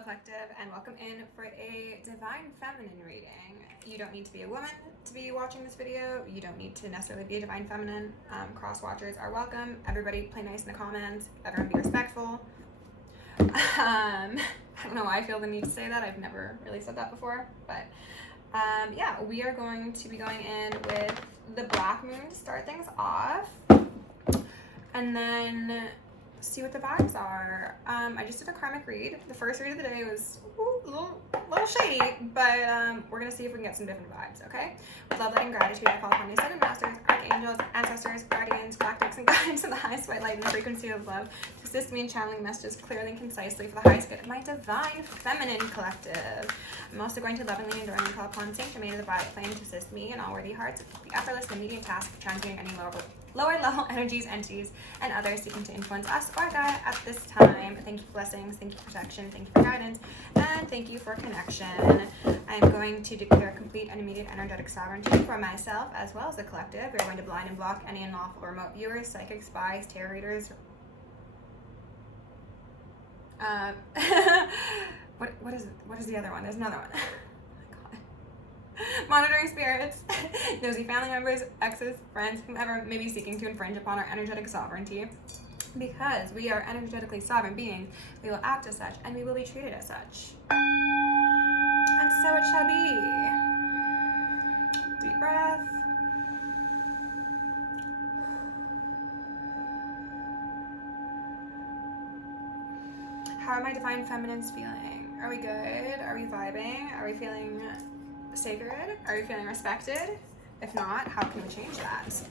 Hello Collective, and welcome in for a Divine Feminine reading. You don't need to be a woman to be watching this video. You don't need to necessarily be a Divine Feminine. Cross watchers are welcome. Everybody play nice in the comments. Everyone be respectful. I don't know why I feel the need to say that. I've never really said that before, but yeah, we are going to be going in with the Black Moon to start things off, and then see what the vibes are. I just did a karmic read. The first read of the day was a little shady, but we're gonna see if we can get some different vibes, okay? With love, light, and gratitude, I call upon the ascended masters, archangels, ancestors, guardians, galactics, and guides of the highest white light and the frequency of love to assist me in channeling messages clearly and concisely for the highest good of my Divine Feminine collective. I'm also going to lovingly and adoringly call upon Saint Germain of the Violet Flame to assist me and all worthy hearts with the effortless and immediate task of transmuting any lower level energies, entities, and others seeking to influence us or Gaia at this time. Thank you for blessings, thank you for protection, thank you for guidance, and thank you for connection. I'm going to declare complete and immediate energetic sovereignty for myself as well as the collective. We're going to blind and block any unlawful remote viewers, psychic spies, tarot readers. What is the other one? There's another one. Monitoring spirits, nosy family members, exes, friends, whomever may be seeking to infringe upon our energetic sovereignty. Because we are energetically sovereign beings, we will act as such and we will be treated as such. And so it shall be. Deep breath. How are my Divine Feminines feeling? Are we good? Are we vibing? Are we feeling sacred? Are we feeling respected? If not, how can we change that?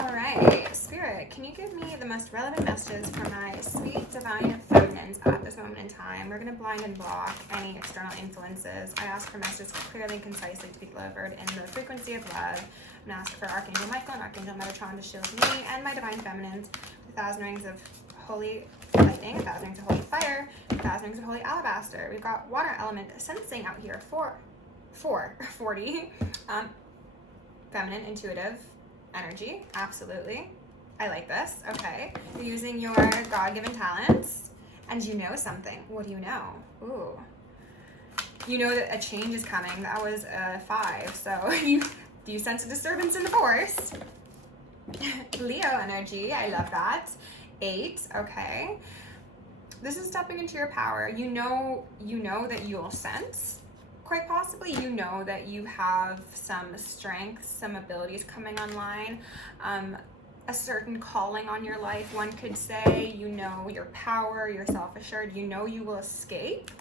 Alright, Spirit, can you give me the most relevant messages for my sweet Divine Feminines at this moment in time? We're going to blind and block any external influences. I ask for messages clearly and concisely to be delivered in the frequency of love. I'm going to ask for Archangel Michael and Archangel Metatron to shield me and my Divine Feminines, 1,000 rings of holy lightning, 1,000 rings of holy fire, 1,000 rings of holy alabaster. We've got water element sensing out here for 40. Feminine, intuitive energy. Absolutely. I like this. Okay. You're using your God-given talents and you know something. What do you know? Ooh. You know that a change is coming. That was a 5. So you sense a disturbance in the force. Leo energy. I love that. 8. Okay. This is stepping into your power. You know that you'll sense, quite possibly. You know that you have some strengths, some abilities coming online, a certain calling on your life, one could say. You know your power, you're self-assured. You know you will escape.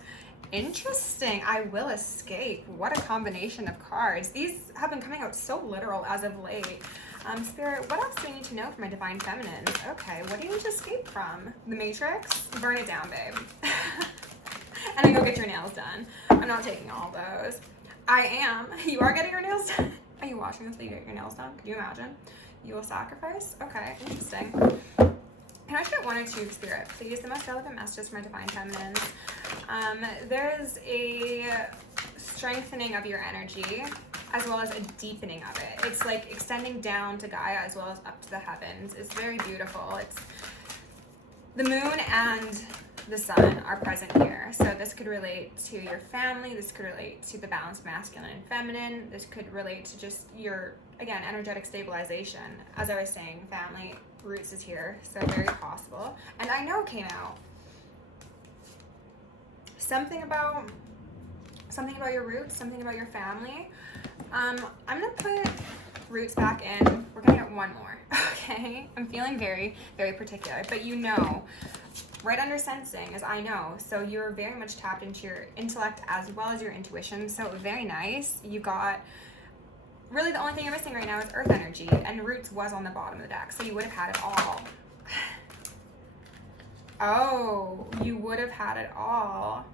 Interesting. I will escape. What a combination of cards. These have been coming out so literal as of late. Spirit, what else do we need to know for my Divine Feminines? Okay, what do you need to escape from? The Matrix? Burn it down, babe. And then go get your nails done. I'm not taking all those. I am. You are getting your nails done? Are you watching this so you get your nails done? Could you imagine? You will sacrifice? Okay, interesting. Can I get 1 or 2, Spirit, please? The most relevant messages for my Divine Feminines. There is a strengthening of your energy as well as a deepening of it. It's like extending down to Gaia as well as up to the heavens. It's very beautiful. It's the moon and the sun are present here. So this could relate to your family. This could relate to the balanced masculine and feminine. This could relate to just your, again, energetic stabilization. As I was saying, family roots is here, so very possible. And I know came out something about your roots, something about your family. I'm gonna put roots back in. We're gonna get 1 more. Okay, I'm feeling very, very particular, but you know, right under sensing is I know. So you're very much tapped into your intellect as well as your intuition. So very nice. You got, really the only thing you're missing right now is earth energy, and roots was on the bottom of the deck. So you would have had it all. Oh, you would have had it all.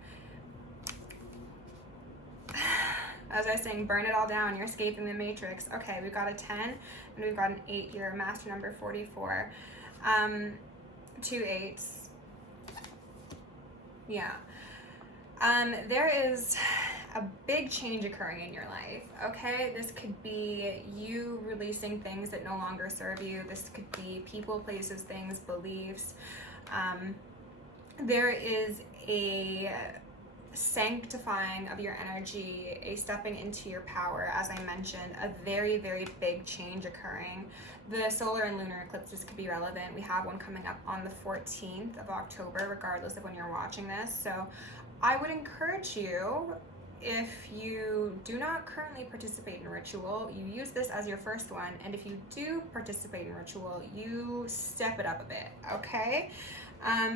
As I was saying, burn it all down. You're escaping the Matrix. Okay, we've got a 10 and we've got an 8 here. Master number 44. 2 8s. Yeah. There is a big change occurring in your life, okay? This could be you releasing things that no longer serve you. This could be people, places, things, beliefs. there is a sanctifying of your energy, a stepping into your power, as I mentioned, a very, very big change occurring. The solar and lunar eclipses could be relevant. We have one coming up on the 14th of October, regardless of when you're watching this. So I would encourage you, if you do not currently participate in ritual, you use this as your first one. And if you do participate in ritual, you step it up a bit, okay?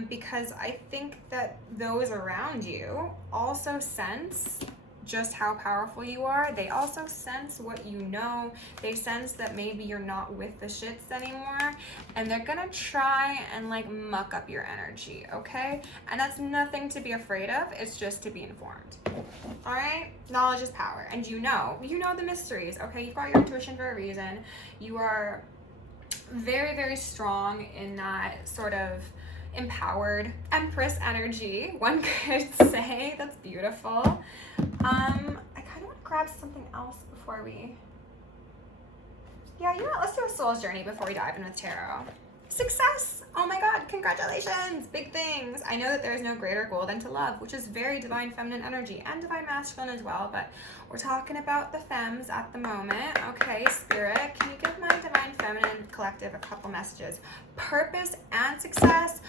Because I think that those around you also sense just how powerful you are. They also sense what you know. They sense that maybe you're not with the shits anymore, and they're gonna try and like muck up your energy, okay? And that's nothing to be afraid of. It's just to be informed. All right? Knowledge is power, and you know the mysteries, okay? You've got your intuition for a reason. You are very, very strong in that sort of empowered Empress energy, one could say. That's beautiful. I kind of want to grab something else before we... Yeah, you know what? Let's do a soul's journey before we dive in with tarot. Success! Oh my god, congratulations! Big things! I know that there's no greater goal than to love, which is very divine feminine energy and divine masculine as well, but we're talking about the femmes at the moment. Okay, Spirit, can you give my divine feminine collective a couple messages? Purpose and success.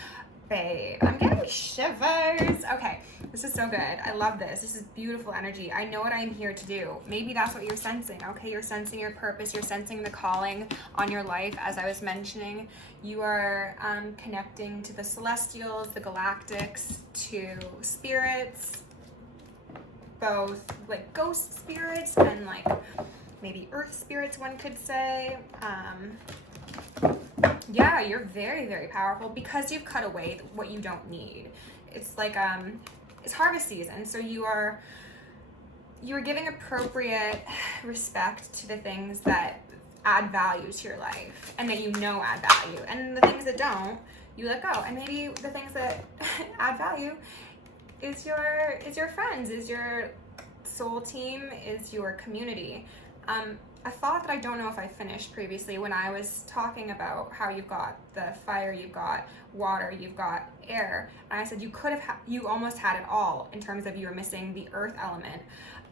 Babe, I'm getting shivers. Okay, this is so good. I love this. This is beautiful energy. I know what I'm here to do. Maybe that's what you're sensing, okay? You're sensing your purpose. You're sensing the calling on your life. As I was mentioning, you are connecting to the celestials, the galactics, to spirits, both like ghost spirits and like maybe earth spirits, one could say. Yeah, you're very, very powerful because you've cut away what you don't need. It's like it's harvest season, so you are giving appropriate respect to the things that add value to your life and that you know add value, and the things that don't, you let go. And maybe the things that add value is your friends, is your soul team, is your community. A thought that I don't know if I finished previously when I was talking about how you've got the fire, you've got water, you've got air, and I said you almost had it all in terms of you were missing the earth element.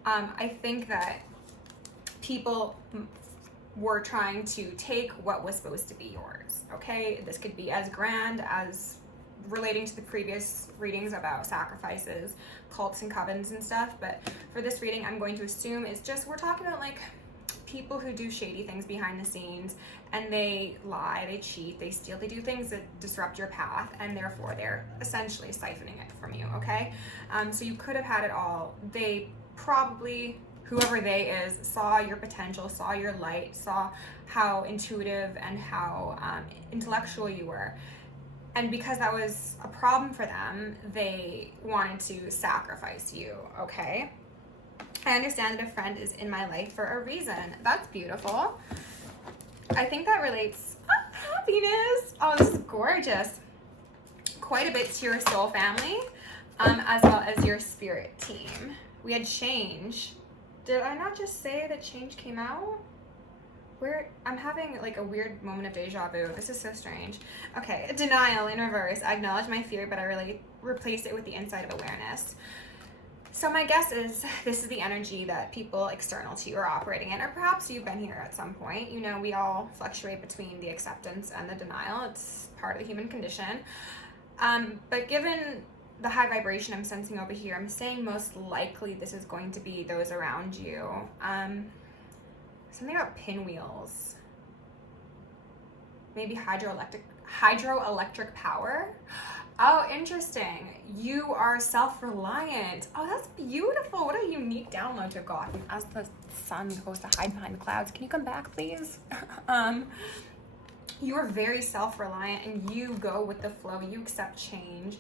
I think that people were trying to take what was supposed to be yours, okay? This could be as grand as relating to the previous readings about sacrifices, cults and covens and stuff, but for this reading I'm going to assume it's just, we're talking about like people who do shady things behind the scenes, and they lie, they cheat, they steal, they do things that disrupt your path, and therefore they're essentially siphoning it from you, okay? So you could have had it all. They probably, whoever they is, saw your potential, saw your light, saw how intuitive and how intellectual you were. And because that was a problem for them, they wanted to sacrifice you, okay? I understand that a friend is in my life for a reason. That's beautiful. I think that relates, happiness. Oh, this is gorgeous. Quite a bit to your soul family, as well as your spirit team. We had change. Did I not just say that change came out? I'm having like a weird moment of deja vu. This is so strange. Okay, denial in reverse. I acknowledge my fear, but I really replace it with the insight of awareness. So my guess is this is the energy that people external to you are operating in, or perhaps you've been here at some point. You know, we all fluctuate between the acceptance and the denial. It's part of the human condition. But given the high vibration I'm sensing over here, I'm saying most likely this is going to be those around you. Something about pinwheels. Maybe hydroelectric power. Oh, interesting. You are self-reliant. Oh, that's beautiful. What a unique download to have gotten as the sun goes to hide behind the clouds. Can you come back, please? You are very self-reliant, and you go with the flow. You accept change,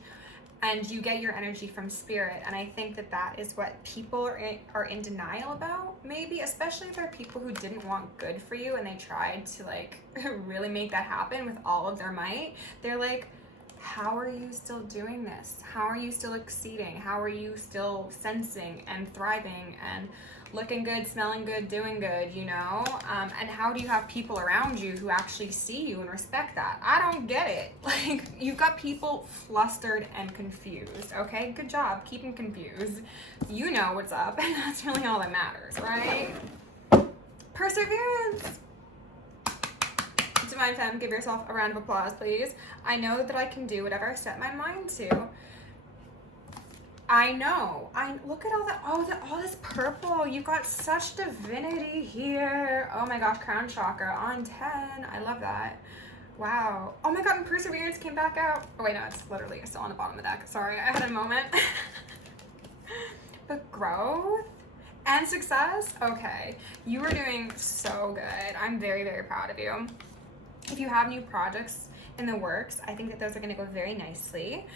and you get your energy from spirit. And I think that that is what people are in denial about, maybe, especially if there are people who didn't want good for you and they tried to like really make that happen with all of their might. They're like, How are you still doing this? How are you still exceeding? How are you still sensing and thriving and looking good, smelling good, doing good, you know? And how do you have people around you who actually see you and respect that? I don't get it. Like, you've got people flustered and confused, okay? Good job keeping confused. You know what's up, and that's really all that matters, right? Perseverance. Divine Femme, give yourself a round of applause, please. I know that I can do whatever I set my mind to. I know. Look at all that. All this purple. You've got such divinity here. Oh my gosh, crown chakra on 10. I love that. Wow. Oh my god, and perseverance came back out. Oh wait, no, it's literally still on the bottom of the deck. Sorry, I had a moment. But growth and success. Okay, you are doing so good. I'm very, very proud of you. If you have new projects in the works, I think that those are going to go very nicely.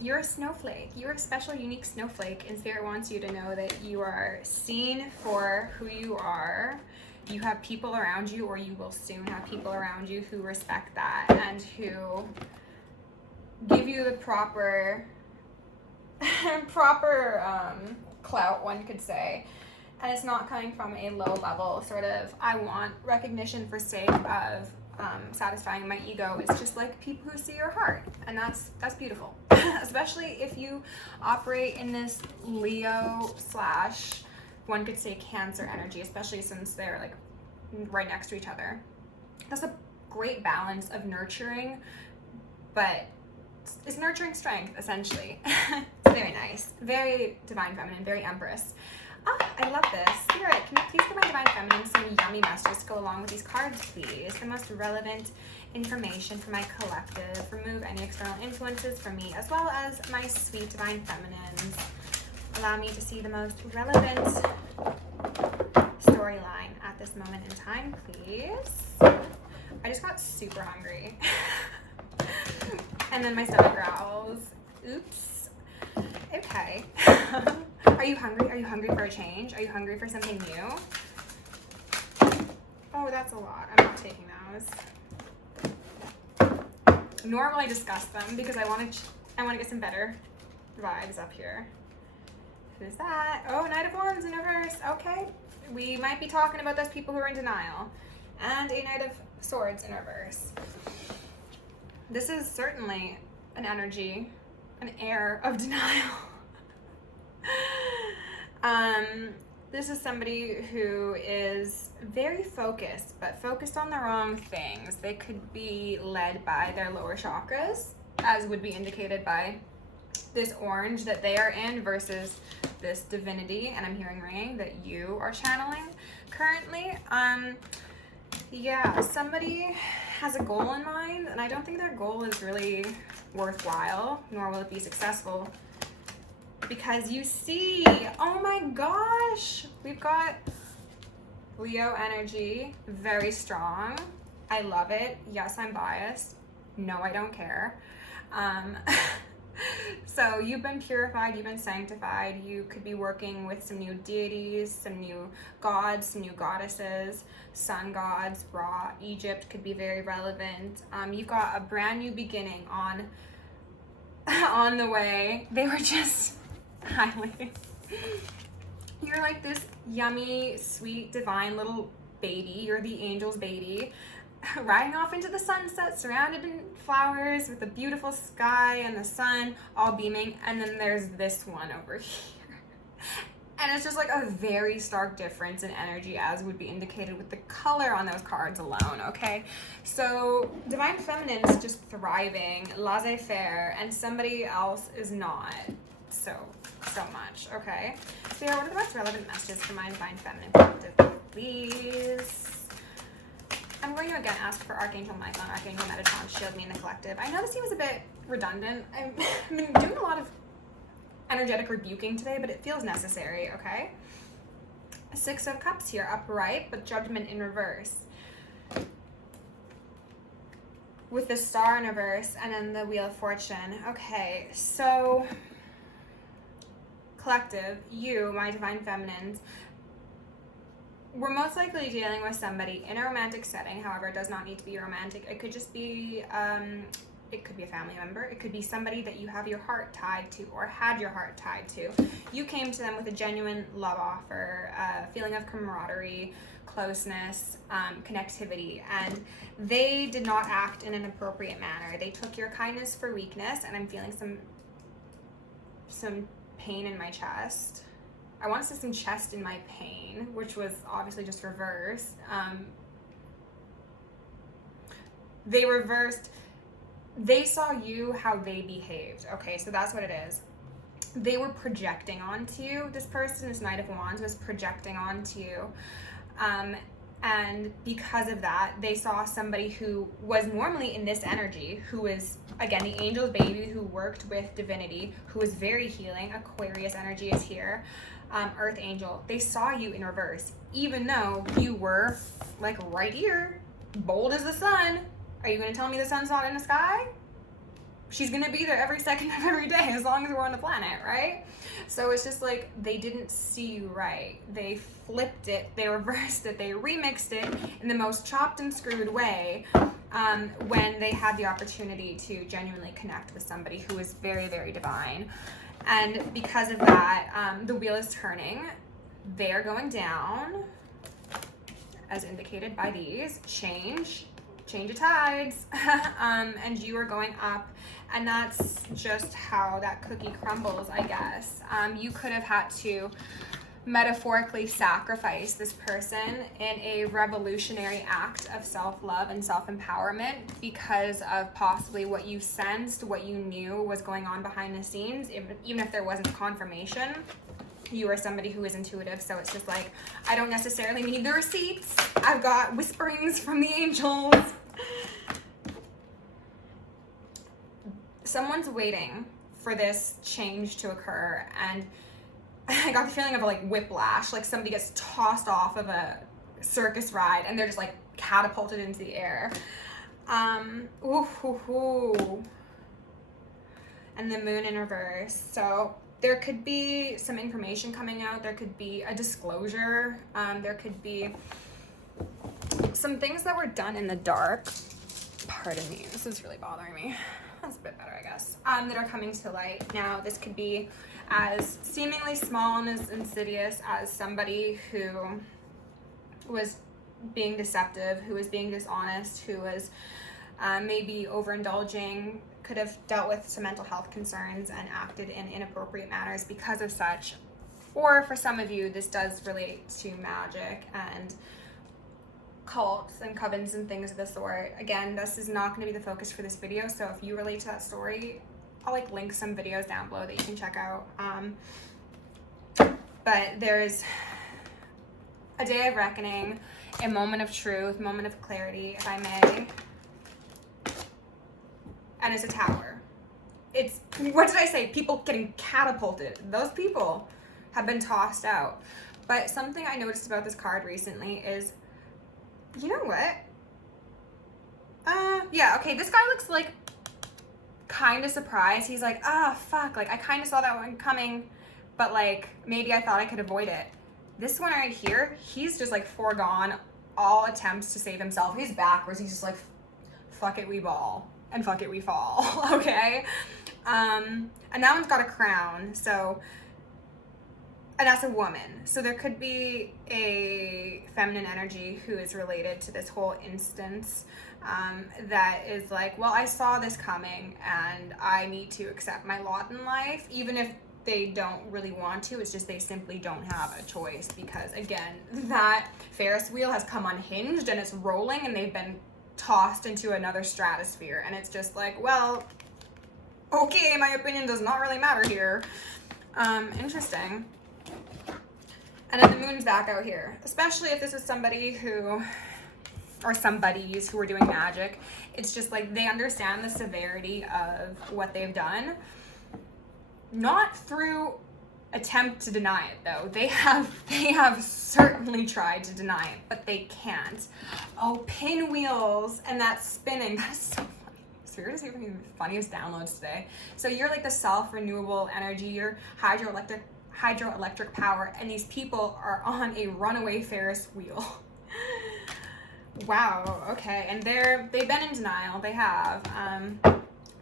You're a snowflake. You're a special, unique snowflake, and Spirit wants you to know that you are seen for who you are. You have people around you, or you will soon have people around you who respect that and who give you the proper clout, one could say. And it's not coming from a low level sort of, I want recognition for sake of satisfying my ego. It's just like people who see your heart, and that's beautiful. Especially if you operate in this Leo / one could say Cancer energy, especially since they're like right next to each other. That's a great balance of nurturing, but it's nurturing strength, essentially. It's very nice. Very Divine Feminine, very Empress. I love this. Spirit, can you please give my Divine Feminine some yummy messages to go along with these cards, please? The most relevant information for my collective. Remove any external influences from me, as well as my sweet Divine Feminines. Allow me to see the most relevant storyline at this moment in time, please. I just got super hungry. And then my stomach growls. Oops. Okay. Are you hungry? Are you hungry for a change? Are you hungry for something new? Oh, that's a lot. I'm not taking those. Nor will I discuss them because I want to get some better vibes up here. Who's that? Oh, Knight of Wands in reverse. Okay. We might be talking about those people who are in denial. And a Knight of Swords in reverse. This is certainly an energy, an air of denial. This is somebody who is very focused, but focused on the wrong things. They could be led by their lower chakras, as would be indicated by this orange that they are in versus this divinity, and I'm hearing ringing, that you are channeling currently. Yeah, somebody has a goal in mind, and I don't think their goal is really worthwhile, nor will it be successful. Because you see, oh my gosh, we've got Leo energy, very strong. I love it. Yes, I'm biased. No, I don't care. So you've been purified, you've been sanctified. You could be working with some new deities, some new gods, some new goddesses, sun gods, Ra, Egypt could be very relevant. You've got a brand new beginning on the way. They were just highlighting. You're like this yummy, sweet, divine little baby. You're the angel's baby, riding off into the sunset, surrounded in flowers with a beautiful sky and the sun all beaming. And then there's this one over here. And it's just like a very stark difference in energy, as would be indicated with the color on those cards alone, okay? So Divine Feminine is just thriving, laissez-faire, and somebody else is not so much, okay? So yeah, what are the most relevant messages for my Divine Feminine collective, please? I'm going to again ask for Archangel Michael and Archangel Metatron to shield me in the collective. I know this seems a bit redundant. I've been doing a lot of energetic rebuking today, but it feels necessary, okay? Six of Cups here, upright, but Judgment in reverse. With the Star in reverse, and then the Wheel of Fortune. Okay, so collective, you, my Divine Feminines, we're most likely dealing with somebody in a romantic setting. However, it does not need to be romantic. It could just be It could be a family member. It could be somebody that you have your heart tied to or had your heart tied to. You came to them with a genuine love offer, a feeling of camaraderie, closeness, connectivity, and they did not act in an appropriate manner. They took your kindness for weakness, and I'm feeling some pain in my chest. I want to say some chest in my pain, which was obviously just reversed. They reversed. They saw you how they behaved. Okay, so that's what it is. They were projecting onto you. This person, this Knight of Wands, was projecting onto you. And because of that, they saw somebody who was normally in this energy, who is, again, the angel's baby, who worked with divinity, who was very healing. Aquarius energy is here. Earth angel. They saw you in reverse, even though you were like right here, bold as the sun. Are you going to tell me the sun's not in the sky? She's going to be there every second of every day as long as we're on the planet, right? So it's just like they didn't see you right. They flipped it, they reversed it, they remixed it in the most chopped and screwed way when they had the opportunity to genuinely connect with somebody who is very, very divine. And because of that, the wheel is turning. They are going down, as indicated by these. Change of tides, and you are going up, and that's just how that cookie crumbles, I guess. You could have had to metaphorically sacrifice this person in a revolutionary act of self-love and self-empowerment because of possibly what you sensed, what you knew was going on behind the scenes, even if there wasn't confirmation. You are somebody who is intuitive, so it's just like, I don't necessarily need the receipts. I've got whisperings from the angels. Someone's waiting for this change to occur, and I got the feeling of like whiplash, like somebody gets tossed off of a circus ride and they're just like catapulted into the air. And the moon in reverse. So there could be some information coming out. There could be a disclosure. There could be some things that were done in the dark. Pardon me, this is really bothering me. That's a bit better, I guess. That are coming to light. Now, this could be as seemingly small and as insidious as somebody who was being deceptive, who was being dishonest, who was maybe overindulging, could have dealt with some mental health concerns and acted in inappropriate manners because of such. Or for some of you, this does relate to magic and cults and covens and things of the sort. Again, this is not going to be the focus for this video, so if you relate to that story, I'll like link some videos down below that you can check out. But there's a day of reckoning, a moment of truth, moment of clarity, if I may. And it's a tower. It's, what did I say? People getting catapulted. Those people have been tossed out. But something I noticed about this card recently is, you know what? Yeah, okay, this guy looks like kind of surprised. He's like, fuck, like I kind of saw that one coming, but like maybe I thought I could avoid it. This one right here, he's just like foregone all attempts to save himself. He's backwards. He's just like, fuck it, we ball, and fuck it, we fall. Okay? And that one's got a crown, so, and that's a woman. So there could be a feminine energy who is related to this whole instance, that is like, well, I saw this coming and I need to accept my lot in life, even if they don't really want to. It's just they simply don't have a choice because, again, that Ferris wheel has come unhinged and it's rolling and they've been tossed into another stratosphere. And it's just like, well, okay, my opinion does not really matter here. Interesting. And then the moon's back out here, especially if this is somebody who, or somebodies who are doing magic. It's just like they understand the severity of what they've done. Not through attempt to deny it though. They have certainly tried to deny it, but they can't. Oh, pinwheels and that spinning. That is so funny. Spirit is giving me the funniest downloads today. So you're like the self-renewable energy, you're hydroelectric power, and these people are on a runaway Ferris wheel. Wow, okay, and they've been in denial. They have.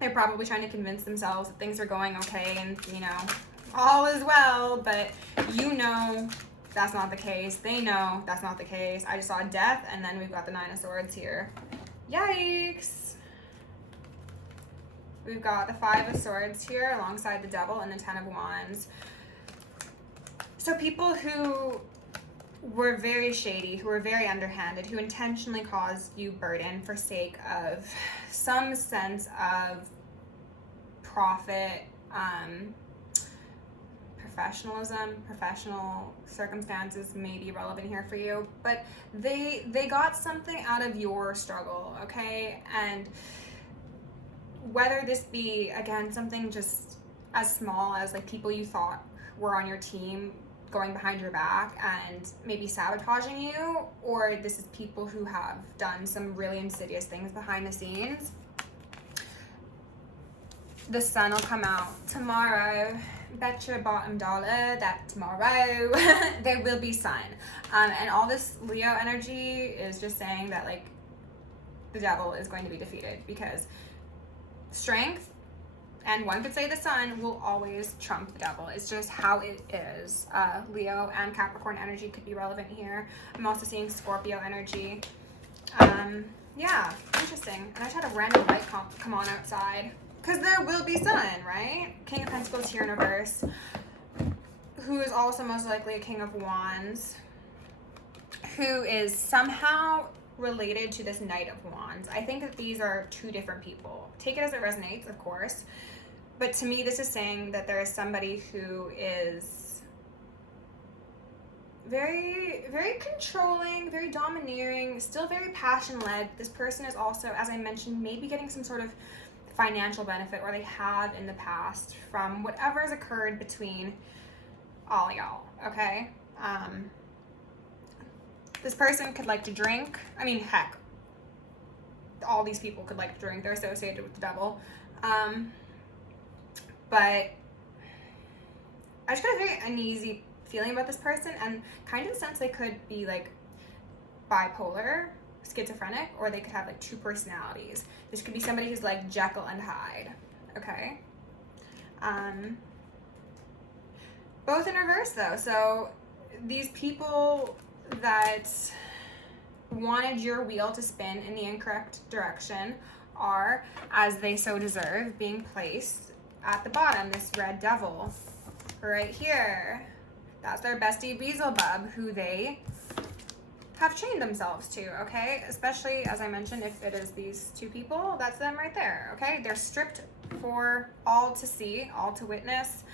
They're probably trying to convince themselves that things are going okay and, you know, all is well, but you know that's not the case. They know that's not the case. I just saw death, and then we've got the Nine of Swords here. Yikes. We've got the Five of Swords here alongside the Devil and the Ten of Wands. So people who were very shady, who were very underhanded, who intentionally caused you burden for sake of some sense of profit, professional circumstances may be relevant here for you, but they got something out of your struggle, okay? And whether this be, again, something just as small as like people you thought were on your team going behind your back and maybe sabotaging you, or this is people who have done some really insidious things behind the scenes, the sun will come out tomorrow. Bet your bottom dollar that tomorrow there will be sun. And all this Leo energy is just saying that like the devil is going to be defeated, because strength, and one could say the sun, will always trump the devil. It's just how it is. Leo and Capricorn energy could be relevant here. I'm also seeing Scorpio energy. Yeah, interesting. And I just had a random light come on outside, because there will be sun, right? King of Pentacles here in reverse, who is also most likely a King of Wands, who is somehow related to this Knight of Wands. I think that these are two different people. Take it as it resonates, of course. But to me, this is saying that there is somebody who is very, very controlling, very domineering, still very passion-led. This person is also, as I mentioned, maybe getting some sort of financial benefit, or they have in the past, from whatever has occurred between all y'all, okay? This person could like to drink. I mean, heck, all these people could like to drink. They're associated with the devil. But I just got a very uneasy feeling about this person, and kind of the sense they could be like bipolar, schizophrenic, or they could have like two personalities. This could be somebody who's like Jekyll and Hyde, okay? Both in reverse though. So these people that wanted your wheel to spin in the incorrect direction are, as they so deserve, being placed at the bottom. This red devil right here, that's their bestie Beelzebub, who they have chained themselves to, okay? Especially, as I mentioned, if it is these two people, that's them right there, okay? They're stripped for all to see, all to witness.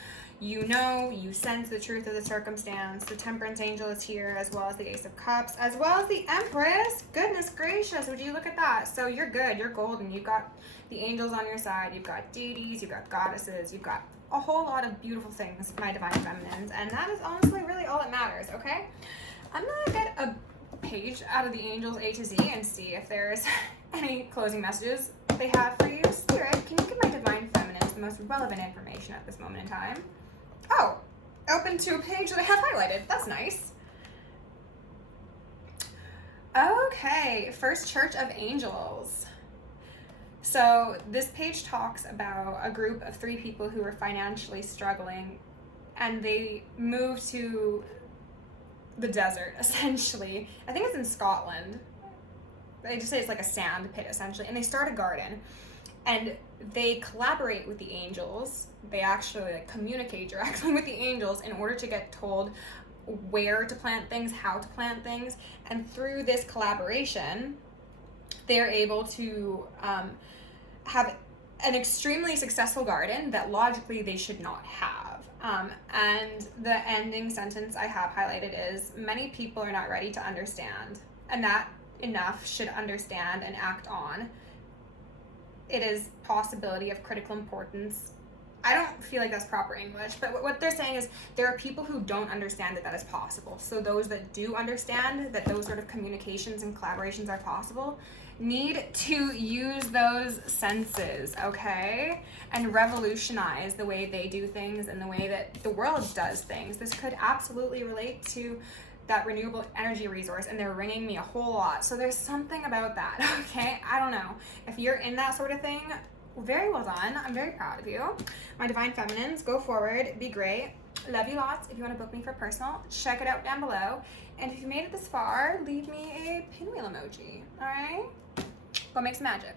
You know, you sense the truth of the circumstance. The Temperance Angel is here, as well as the Ace of Cups, as well as the Empress. Goodness gracious, would you look at that? So you're good, you're golden. You've got the angels on your side, you've got deities, you've got goddesses, you've got a whole lot of beautiful things, my divine feminines, and that is honestly really all that matters, okay? I'm gonna get a page out of the angels A to Z and see if there's any closing messages they have for you. Spirit, can you give my divine feminines the most relevant information at this moment in time? Oh, open to a page that I have highlighted. That's nice. Okay, First Church of Angels. So this page talks about a group of 3 people who were financially struggling, and they moved to the desert, essentially. I think it's in Scotland. They just say it's like a sand pit, essentially, and they start a garden. And they collaborate with the angels. They actually like communicate directly with the angels in order to get told where to plant things, how to plant things. And through this collaboration, they're able to have an extremely successful garden that logically they should not have. And the ending sentence I have highlighted is, many people are not ready to understand, and that enough should understand and act on. It is possibility of critical importance. I don't feel like that's proper English, but what they're saying is there are people who don't understand that that is possible. So those that do understand that those sort of communications and collaborations are possible need to use those senses, okay? And revolutionize the way they do things and the way that the world does things. This could absolutely relate to that renewable energy resource, and they're ringing me a whole lot. So there's something about that, okay? I don't know. If you're in that sort of thing, Very well done. I'm very proud of you. My divine feminines, go forward, be great. Love you lots. If you want to book me for personal, check it out down below. And if you made it this far, leave me a pinwheel emoji. All right? Go make some magic.